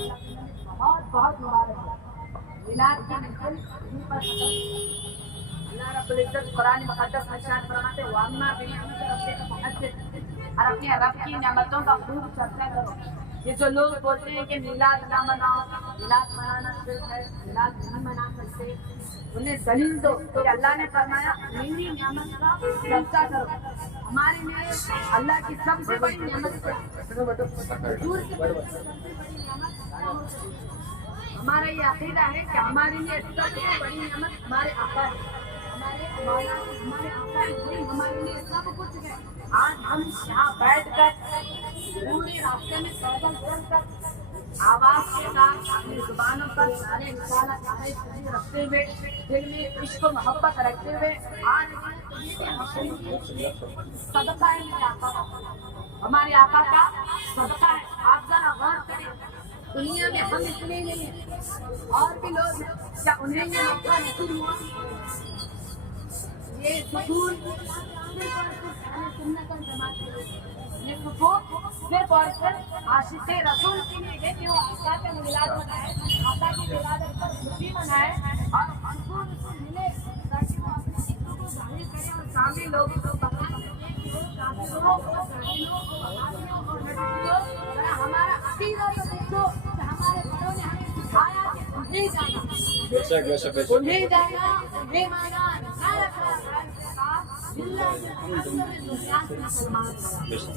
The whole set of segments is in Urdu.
بہت بہت مبارک ہے میلاد کی محفل یہیں پر ختم ہوئی۔ اللہ رب العزت قرآن مقدس میں ارشاد فرماتے ہیں وَأَمَّا بِنِعْمَتِ رَبِّكَ فَحَدِّثْ، اور اپنے رب کی نعمتوں کا خوب چرچا کرو۔ یہ جو لوگ بولتے ہیں کہ میلاد نہ مناؤ، میلاد منانا شرک ہے، میلاد نہیں منا سکتے، انہیں دلیل دو کہ اللہ نے فرمایا میری نعمت کا چرچا کرو۔ ہمارے لیے اللہ کی سب سے بڑی نعمت کیا ہے؟ حضور کی سب سے بڑی نعمت ہمارا یہ عقیدہ ہے کہ ہمارے لیے سب سے بڑی نعمت ہمارے آقا ہے، ہمارے مولا ہے، ہمارے آقا ہے، وہی ہمارے لیے سب کچھ ہے۔ آج ہم یہاں بیٹھ کر پورے راستے میں پیدل چل کر آواز کے ساتھ اپنی زبانوں پر سارے رسالہ سارے شریف رکھتے ہوئے دل میں عشق و محبت رکھتے ہوئے آج صدقہ ہے میرے آقا کا، ہمارے آقا کا صدقہ ہے۔ آپ ذرا غور کریں، دنیا میں ہم اتنے نہیں ہیں، اور بھی لوگ ہیں، کیا انہیں یہ موقع نصیب ہوا؟ یہ سکون صرف اور صرف اہل سنت والجماعت کے لیے، یہ سکون صرف اور صرف عاشق رسول کے لیے ہے کہ وہ آقا کا میلاد منائے، آقا کی ولادت پر خوشی منائے اور سکون اس کو ملے تاکہ وہ اپنے عشق کو ظاہر کرے اور سامنے لوگوں کو بتا سکے کہ وہ کافروں اور جاہلوں اور وہابیوں اور نبیوں ذرا ہمارا عقیدہ تو دیکھو کہ ہمارے بڑوں نے ہمیں سکھایا کہ انہیں جانا، انہیں جانا، انہیں مانا، نہ رکھا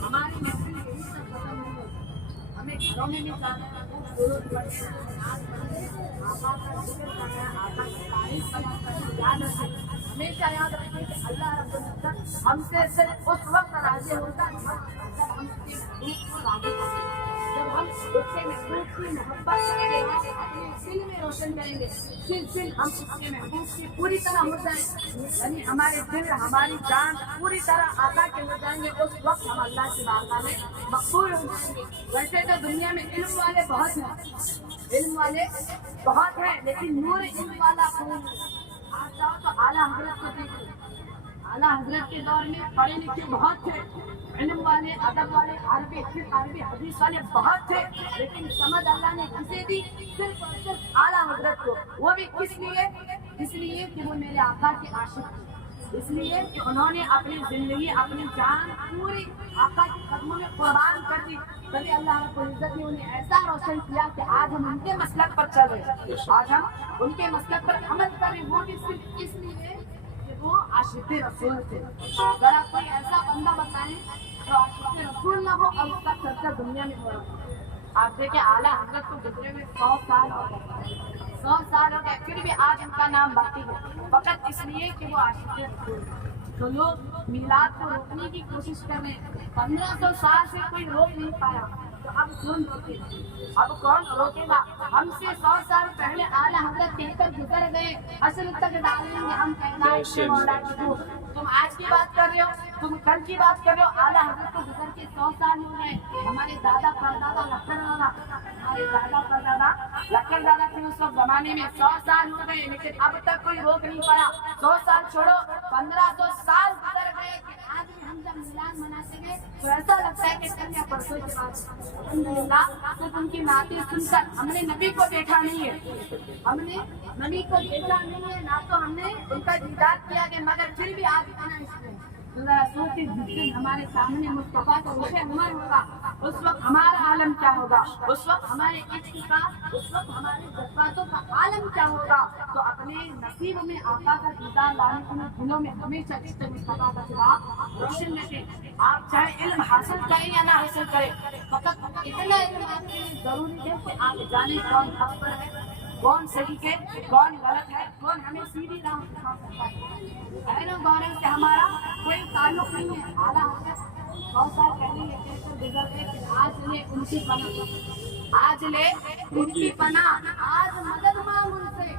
ہماری محفل یہی سب ختم نہیں ہوتی، ہمیں گھروں میں بھی جانا ہے، درود پڑھنا ہے، نماز پڑھنا ہے، آقا کا ذکر کرنا ہے، آقا کی تعریف کرنا ہے، یاد رکھیں، ہمیشہ یاد رکھیں کہ اللہ رب العزت ہم سے صرف اس وقت راضی ہوتا ہے جب ہم اس کے محبوب کو راضی کریں گے، جب ہم اس کے محبوب کی محبت کریں گے، اپنے دل میں روشن کریں گے، پھر ہم اس کے محبوب کی پوری طرح ہو جائیں، یعنی ہمارے دل ہماری جان پوری طرح آقا کے ہو جائیں گے، اس وقت ہم اللہ کی بارگاہ میں مقبول ہو جائیں گے۔ ویسے تو دنیا میں علم والے بہت ہیں، علم والے بہت ہیں، لیکن نور علم والا کون ہے؟ آپ جاؤ تو اعلیٰ حضرت کو دیکھو، اعلیٰ حضرت کے دور میں پڑھے لکھے بہت تھے، علم والے، ادب والے، عربی حدیث والے بہت تھے، لیکن سمجھ اللہ نے کسے دی؟ صرف اور صرف اعلیٰ حضرت کو۔ وہ بھی کس لیے؟ اس لیے کہ وہ میرے آقا کے عاشق تھے، اس لیے کہ انہوں نے اپنی زندگی، اپنی جان پوری آقا کے قدموں میں قربان کر دی، تبھی اللہ رب العزت نے انہیں ایسا روشن کیا کہ آج ہم ان کے مسلک پر چل رہے ہیں، آج ہم ان کے مسلک پر عمل کر رہے ہیں، وہ بھی صرف اس لیے کہ وہ عاشق رسول تھے۔ ذرا کوئی ایسا بندہ بتائیں جو عاشق رسول نہ ہو اور اس کا چرچا دنیا میں ہو رہا ہے۔ آپ دیکھیں اعلیٰ حضرت کو گزرے ہوئے 100 سال ہو گئے، 100 سال ہو گئے، پھر بھی آج ان کا نام باقی ہے، فقط اس لیے کہ وہ عاشق رسول تھے۔ تو لوگ میلاد کو روکنے کی کوشش کر رہے ہیں، 1500 سال سے کوئی روک نہیں پایا، تو اب کون روکے گا؟ اب کون روکے گا؟ ہم سے 100 سال پہلے اعلیٰ حضرت کہہ کر گزر گئے، حشر تک ڈالیں گے ہم کائنات کے مولا کی روح۔ تم آج کی بات کر رہے ہو، تم کل کی بات کر رہے ہو، اعلیٰ حضرت کو گزر کے 100 سال ہو گئے۔ ہمارے دادا پردادا لکھن دادا کے اس وقت زمانے میں 100 سال ہو گئے، لیکن اب تک کوئی روک نہیں پایا۔ 100 سال چھوڑو، 1500 سال گزر گئے کہ آج بھی ہم جب میلاد مناتے ہیں تو ایسا لگتا ہے کہ کل یا پرسوں کی بات ہے۔ الحمدللہ صرف ان کی نعتیں سن کر ہم نے نبی کو دیکھا نہیں ہے، ہم نے نبی کو دیکھا نہیں ہے، نہ تو ہم نے ان کا دیدار کیا ہے، مگر پھر بھی آج اتنا اس میں رسول کے جس دن ہمارے سامنے مصطفیٰ کا روح انور ہوگا، اس وقت ہمارا عالم کیا ہوگا، اس وقت ہمارے عشق کا، اس وقت ہمارے جذباتوں کا عالم کیا ہوگا۔ تو اپنے نصیب میں آقا کا دیدار لانے کے لیے دلوں میں ہمیشہ عشق مصطفیٰ کا چراغ روشن رکھے۔ آپ چاہے علم حاصل کریں یا نہ حاصل کریں، فقط اتنا علم آپ کے لیے ضروری ہے کہ آپ جانیں کون حق پر ہے، کون صحیح ہے، کون غلط ہے، کون ہمیں سیدھی راہ دکھا سکتا ہے۔ اہل غورے سے ہمارا کوئی تعلق نہیں ہے۔ اعلیٰ حضرت 100 سال پہلے یہ کہہ کر گزر گئے کہ آج لے ان کی پناہ، آج لے ان کی پناہ، آج مدد مانگ ان سے۔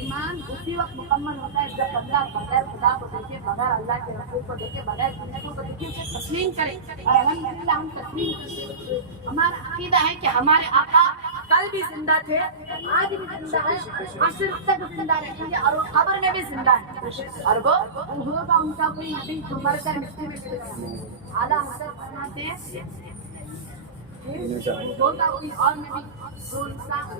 ایمان اسی وقت مکمل ہوتا ہے جب بندہ بغیر خدا کو دیکھے، بغیر اللہ کے رسول کو دیکھے، بغیر زندگیوں کو دیکھے، اسے تسلیم کرے۔ اور الحمدللہ ہم تسلیم کرتے ہیں۔ ہمارا عقیدہ ہے کہ ہمارے آقا کل بھی زندہ تھے، آج بھی زندہ ہے، عصر تک زندہ رہیں گے، اور وہ قبر میں بھی زندہ ہے، اور وہ ہوگا ان کا کوئی نبی جو مر کر مٹی میں گر گیا۔ اعلیٰ حضرت فرماتے ہیں ہوگا کوئی اور نبی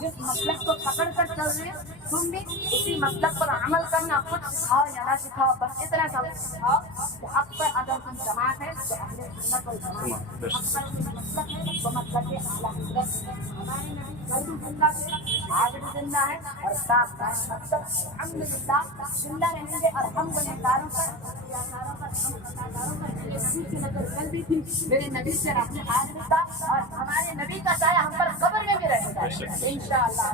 جس مسلک کو پکڑ کر چل رہے ہیں تم بھی اسی مسلک پر عمل کرنا، کچھ سکھاؤ یا نہ سکھاؤ، بس اتنا سب سکھاؤ کہ حق پر اگر تم جماعت ہے تو اہل سنت والجماعت، حق پر کوئی مسلک ہے تو مسلک اعلیٰ حضرت ہے۔ ہمارے نبی کل بھی زندہ تھے، آج بھی زندہ ہے اور ساتھ ساتھ مطلب الحمدللہ زندہ رہیں گے، اور ہم گنہگاروں پر، ریاکاروں پر، ہم خطاکاروں پر میرے نبی کی نظر کل بھی تھی، میرے نبی سے رابطہ آج بھی تھا، اور ہمارے نبی کا سایہ ہم پر قبر میں بھی رہے گا انشاءاللہ۔